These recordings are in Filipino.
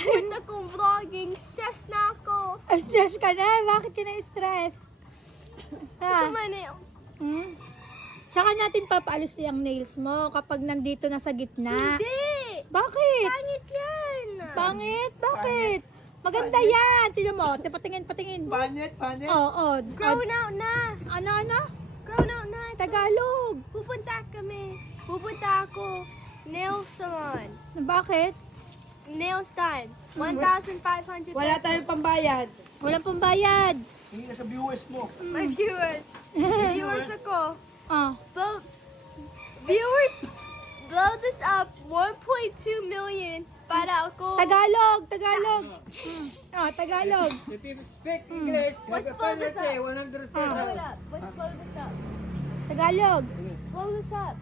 Punta kong vlogging. Stress na ako. Stress ka na? Bakit ka na-stress? Ito my nails. Hmm? Saka natin papaalis yung nails mo kapag nandito na sa gitna. Hindi. Bakit? Pangit yan. Pangit? Bakit? Maganda yan. Tignan mo. Patingin. Panyet. Oo. Grown out na. Ano? Grown out na. Tagalog. Pupunta ako. Nail salon. Bakit? Nails done. 1,500 Wala pesos. tayong pambayad. Walang pambayad. Hindi ka sa viewers mo. My viewers. Viewers ako. Ah. Viewers, blow this up 1.2 million para ako. Tagalog. Ano? Tagalog. Speak English. Let's blow this up. 100 Blow it up. Let's blow this up. Tagalog. Blow this up.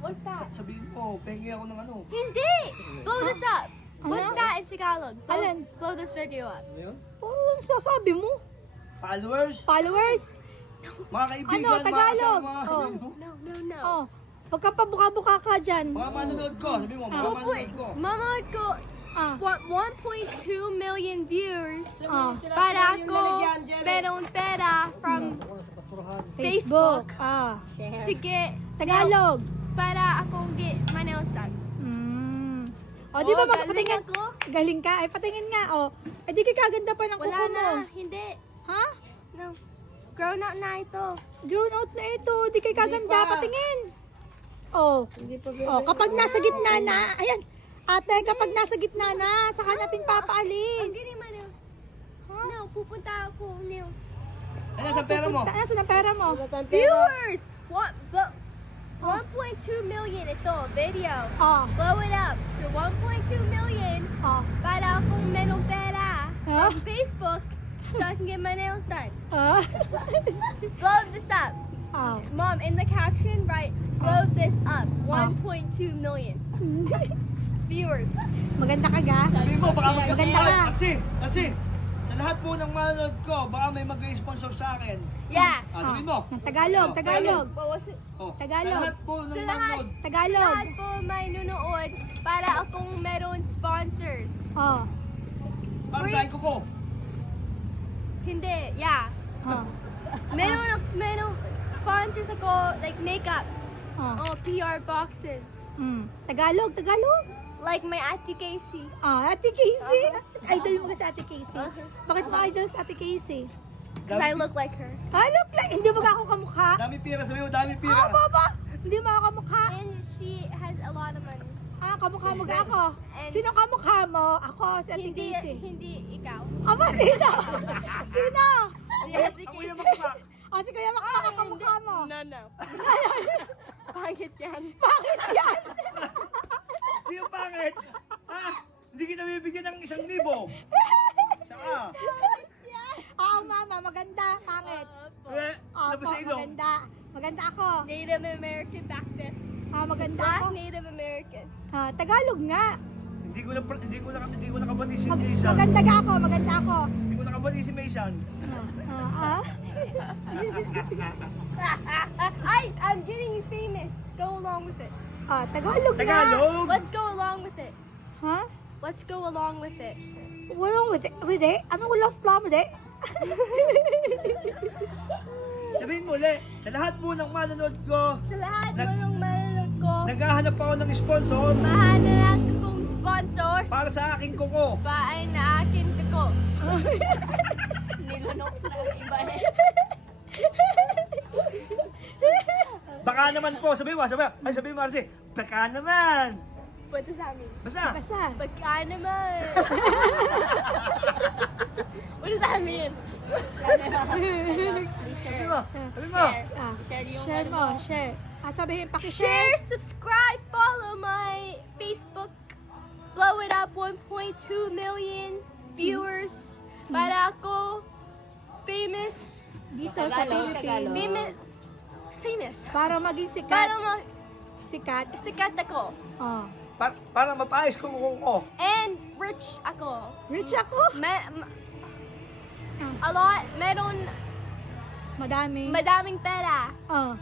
What's that? Sabihin mo, pengi ako ng ano. Hindi! Blow this up. What's Ano? that in Tagalog? Alin? Blow this video up. Ano sasabi mo? Followers, Followers? mga kaibigan, Ano? mga Tagalog? kasama. Oh. No. Oh. Pagkapabuka-buka ka dyan. Mga manonood ko, sabi mo, mga manonood ko. Manood ko Ah. 1.2 million views Ah. para ako merong pera from Facebook Ah. to get Tagalog. para ako get my nails done. O, di ba galing patingin? ako? Galing ka? Ay, patingin nga, o. Eh, di kaganda pa ng Wala kuko mo. na, hindi. Ha? No. Grown up na ito. Grown out na ito. Di kay kaganda. pa. Patingin. Oh. Kapag nasa gitna na, ayan. Ate, kapag nasa gitna na, saka natin I'm papaalis. getting my nails. No, pupunta ako nails. Ano sa pera mo? Nasaan ang pera mo? Viewers! 1.2 million ito, video. Oh. Blow it up to 1.2 million Oh. para akong merong pera Huh? from Facebook so I can get my nails done. Ah. Blow this up. Oh. Mom, in the caption, write, blow this up. 1.2 million viewers. Maganda ka ga? Sabi mo, baka Maganda ka. Kasi, sa lahat po ng manonood ko, baka may mag-sponsor sa akin. Yeah. Sabihin mo. Tagalog. What was it? Oh, Tagalog. Sa lahat po ng Sa manonood. Tagalog. Lahat po may nunood para akong meron sponsors. Oh. Para sa ko ko. Hindi, yeah. Oh. Meron sponsors ako, like makeup. Oh. PR boxes. Tagalog. Like my Ate Casey. Ate Casey. Idol mo ka sa Ate Casey. Uh-huh. Bakit mo idol sa Ate Casey? Because I look like her. Look like, hindi mo ka ako kamukha? Dami pira, sabi mo, dami pira. Baba. Hindi mo ako kamukha? And she has a lot of money. Kamukha mo ga ako? And- Sino kamukha mo? Ako, si Ate Hindi, Casey. hindi ikaw. Aba, sino? Sino? Si Ate Ako yung Casey. makapa. Si Kuya Makaka, kamukha mo. No. Pangit yan. Bakit yan? Sino pangit? Ha? Hindi kita bibigyan ng 1,000. Saka. Mama, maganda, pangit. Labas sa ilong. Maganda. Maganda ako. Native American back then. Maganda Black ako. Native American. Tagalog nga. Hindi ko nakabati si Mason. Maganda ka ako, maganda ako. Hindi ko nakabati si Mason. I'm getting you famous. Go along with it. Tagalog nga. Tagalog. Let's go along with it. Ha? Let's go along with it. Walang with it? Ano ko lost plan with it? Sabihin mo ulit, sa lahat po ng manonood ko, Sa lahat mo Nag- ng manonood ko, naghahanap ako ng sponsor mahanap akong sponsor para sa aking kuko. paay na akin ko. Baka naman po, sabi mo, Marcy, baka naman. What does that mean? Basta, Basta. Baka naman. What does that mean? sabi mo. Share mo, share. Sabihin, Share, pakishare. subscribe, follow my Facebook. Blow it up 1.2 million viewers. Para ako famous. Dito sa Pilipinas. Famous. Para maging sikat. Para Sikat. sikat ako. Oh. Para mapaayos ko kuko ko. And rich ako. Rich ako. A lot. Meron Madami. madaming pera. Oh.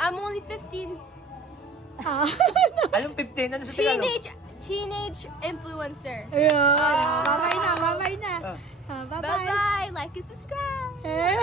I'm only 15. Anong 15? Ano sa Tagalog? teenage influencer. Ayun. Bye-bye na. Bye-bye na. Bye-bye. Bye-bye. Like and subscribe. Eh.